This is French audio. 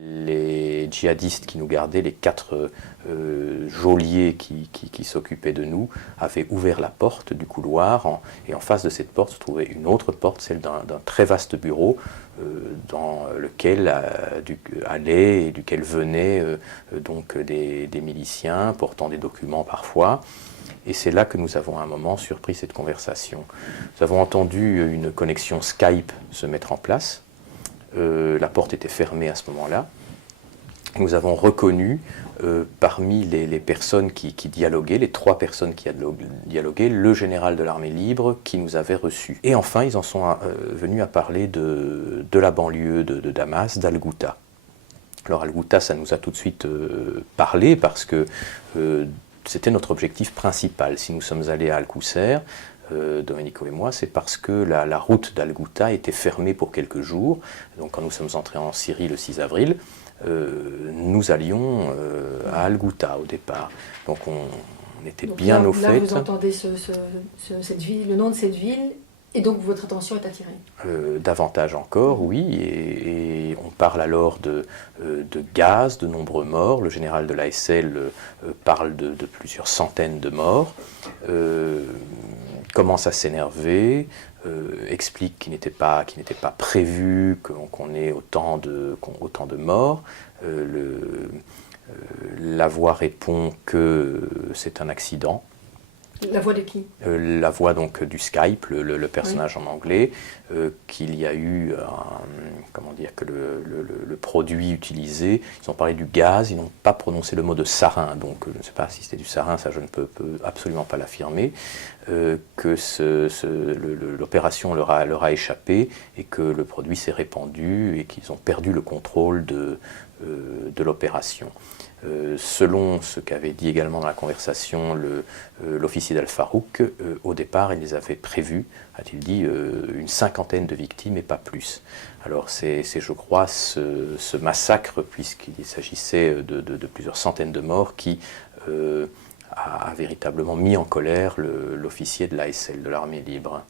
Les djihadistes qui nous gardaient, les 4 geôliers qui s'occupaient de nous, avaient ouvert la porte du couloir et en face de cette porte se trouvait une autre porte, celle d'un très vaste bureau dans lequel allaient et duquel venaient donc des miliciens portant des documents parfois. Et c'est là que nous avons à un moment surpris cette conversation. Nous avons entendu une connexion Skype se mettre en place. La porte était fermée à ce moment-là. Nous avons reconnu parmi les personnes qui dialoguaient, les 3 personnes qui dialoguaient, le général de l'armée libre qui nous avait reçus. Et enfin, ils en sont venus à parler de la banlieue de Damas, d'Al-Ghouta. Alors Al-Ghouta, ça nous a tout de suite parlé parce que c'était notre objectif principal. Si nous sommes allés à Al-Qusair, Domenico et moi, c'est parce que la route d'Al-Ghouta était fermée pour quelques jours. Donc quand nous sommes entrés en Syrie le 6 avril, nous allions à Al-Ghouta au départ. Donc on était donc bien là, au fait. Là, vous entendez cette ville, le nom de cette ville, et donc votre attention est attirée. Davantage encore, oui, et on parle alors de gaz, de nombreux morts. Le général de l'ASL parle de plusieurs centaines de morts, commence à s'énerver, explique qu'il n'était pas prévu qu'on ait autant de morts. La voix répond que c'est un accident. La voix de qui? La voix donc du Skype, le personnage en anglais, qu'il y a eu, comment dire, que le produit utilisé, ils ont parlé du gaz, ils n'ont pas prononcé le mot de sarin, donc je ne sais pas si c'était du sarin, ça je ne peux absolument pas l'affirmer, que l'opération leur a échappé et que le produit s'est répandu et qu'ils ont perdu le contrôle de l'opération. Selon ce qu'avait dit également dans la conversation l'officier d'Al-Farouk, au départ, il les avait prévus, a-t-il dit, une 50aine de victimes et pas plus. Alors c'est je crois, ce massacre, puisqu'il s'agissait de plusieurs centaines de morts, qui a véritablement mis en colère l'officier de l'ASL, de l'armée libre.